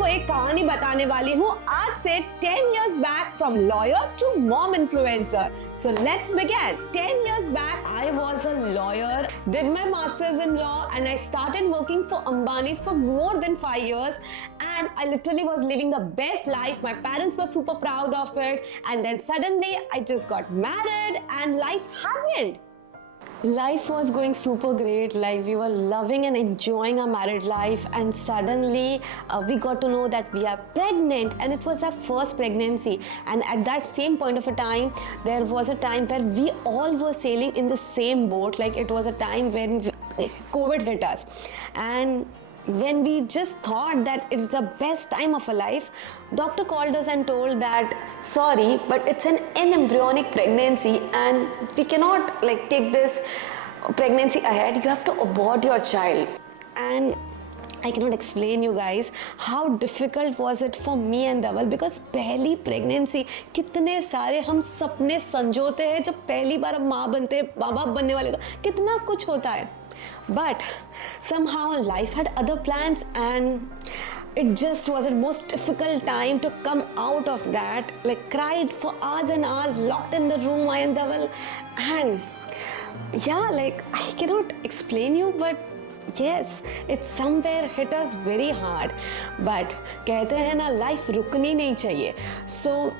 आपको एक कहानी बताने वाली हूँ आज से 10 years back from lawyer to mom influencer. So let's begin. 10 years back I was a lawyer, did my masters in law and I started working for Ambani's for more than 5 years and I literally was living the best life. My parents were super proud of it and then suddenly I just got married and life happened. Life was going super great, like we were loving and enjoying our married life, and suddenly we got to know that we are pregnant, and it was our first pregnancy. And at that same point of a time, there was a time where we all were sailing in the same boat, like it was a time when COVID hit us. And when we just thought that it's the best time of our life, doctor called us and told that sorry, but it's an embryonic pregnancy and we cannot like take this pregnancy ahead. You have to abort your child. And I cannot explain you guys how difficult was it for me and Dhaval because पहली pregnancy कितने सारे हम सपने संजोते हैं जब पहली बार हम माँ बनते हैं, माँ बाप बनने वाले, तो कितना कुछ होता है. But somehow life had other plans and it just was the most difficult time to come out of that. Like cried for hours and hours, locked in the room, I and Dhaval. And yeah, like I cannot explain you, but yes, it somewhere hit us very hard. But कहते हैं ना, life रुकनी नहीं चाहिए. So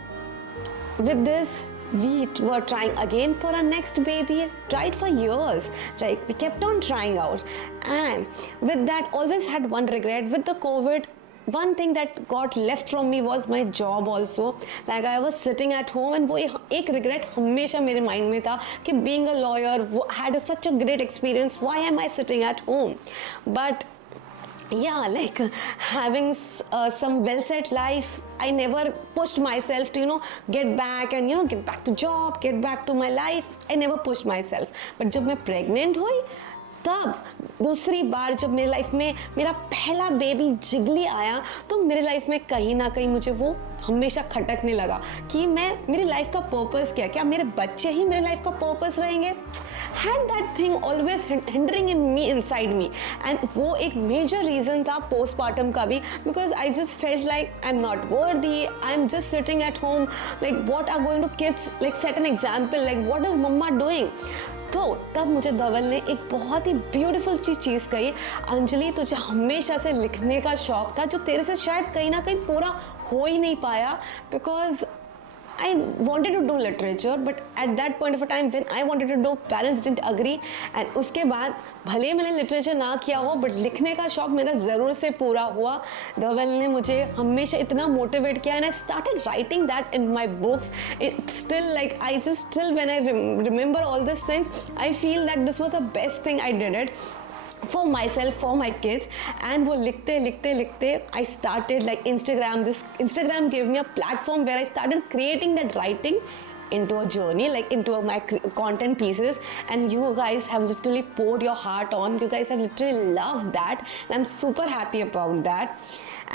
with this, we were trying again for our next baby, tried for years, like we kept on trying out, and with that always had one regret. With the COVID, one thing that got left from me was my job also. Like I was sitting at home and वो एक regret हमेशा मेरे mind में था कि being a lawyer had such a great experience, why am I sitting at home? But yeah, like having some well-set life, I never pushed myself to get back and get back to job, get back to my life. I never pushed myself. But जब मैं pregnant हुई, तब दूसरी बार जब मेरी life में मेरा पहला बेबी जिगली आया, तो मेरी लाइफ में कहीं ना कहीं मुझे वो हमेशा खटकने लगा कि मेरी लाइफ का पर्पस क्या मेरे बच्चे ही मेरी लाइफ का पर्पस रहेंगे. Had that thing always hindering in me, inside me, and वो एक major reason था postpartum का भी, because I just felt like I'm not worthy, I'm just sitting at home, like what are going to kids like set an example, like what is mama doing. तो तब मुझे धवल ने एक बहुत ही beautiful चीज़ कही, अंजलि तुझे हमेशा से लिखने का शौक था जो तेरे से शायद कहीं ना कहीं पूरा हो ही नहीं पाया, because I wanted to do literature, but at that point of a time when I wanted to do, parents didn't agree. And उसके बाद भले मैंने literature ना किया हो, but लिखने का शौक मेरा ज़रूर से पूरा हुआ. धवल ने मुझे हमेशा इतना motivate किया, and I started writing that in my books. It's still like I just still when I remember all these things, I feel that this was the best thing I did it for myself, for my kids. And वो लिखते I started like Instagram. This Instagram gave me a platform where I started creating that writing into a journey, like into my content pieces, and you guys have literally poured your heart on. You guys have literally loved that, and I'm super happy about that.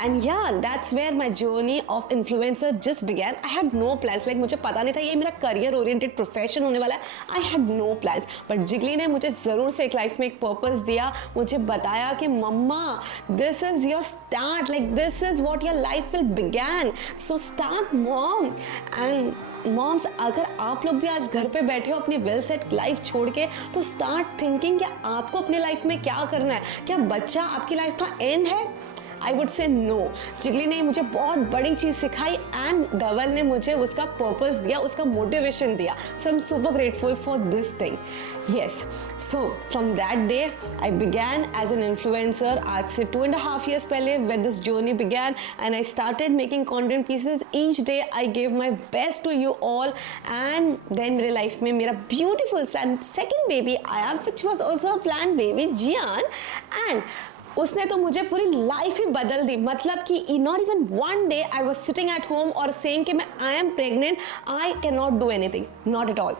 And yeah, that's where my journey of influencer just began. I had no plans, like मुझे पता नहीं था ये मेरा career oriented profession होने वाला है. I had no plans, but जिगली ने मुझे ज़रूर से एक life में एक purpose दिया, मुझे बताया कि मम्मा, this is your start, like this is what your life will begin. So start, mom. And moms, अगर आप लोग भी आज घर पे बैठे हो अपनी वेल सेट लाइफ छोड़ के, तो स्टार्ट थिंकिंग कि आपको अपनी लाइफ में क्या करना है. क्या बच्चा आपकी लाइफ का एंड है? I would say no. जिगली ने मुझे बहुत बड़ी चीज़ सिखाई एंड धवल ने मुझे उसका पर्पस दिया, उसका मोटिवेशन दिया. So I'm super grateful for this thing. Yes. So from that day I began as an influencer. आज से 2.5 years पहले when this journey began, and I started making content pieces. Each day I gave my best to you all, and then मेरे life में मेरा beautiful second baby आया, which was also a planned baby, Jian. And उसने तो मुझे पूरी life ही बदल दी. मतलब कि not even one day I was sitting at home और सेइंग कि मैं I am pregnant, I can not do anything, not at all.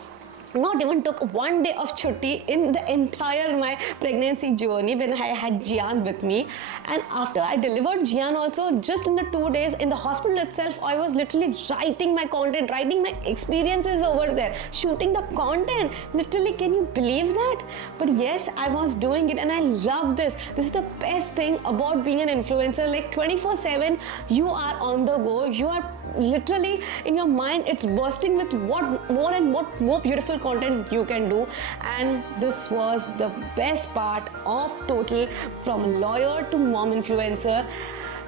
not even took one day of chutti in the entire my pregnancy journey when I had Jian with me. And after I delivered Jian also, just in the 2 days in the hospital itself, I was literally writing my content, writing my experiences over there, shooting the content. Literally, can you believe that? But yes, I was doing it and I love this. This is the best thing about being an influencer. Like 24/7, you are on the go. You are literally in your mind, it's bursting with what more and what more beautiful content you can do. And this was the best part of total, from lawyer to mom influencer.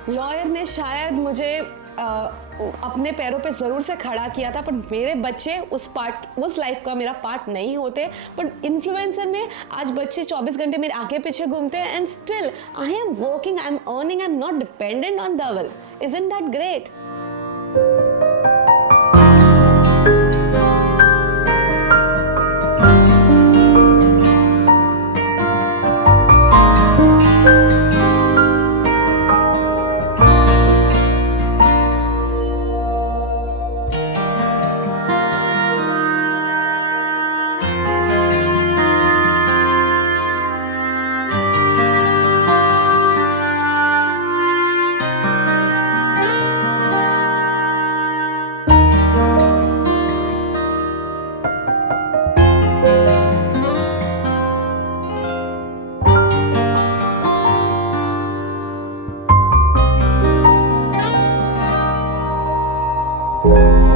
Lawyer ने शायद मुझे अपने पैरों पे ज़रूर से खड़ा किया था, पर मेरे बच्चे उस लाइफ का मेरा पार्ट नहीं होते. बट इन्फ्लुएंसर में आज बच्चे 24 घंटे मेरे आगे पीछे घूमते हैं, and still I am working, I am earning, I am not dependent on Dhawal. Isn't that great? you.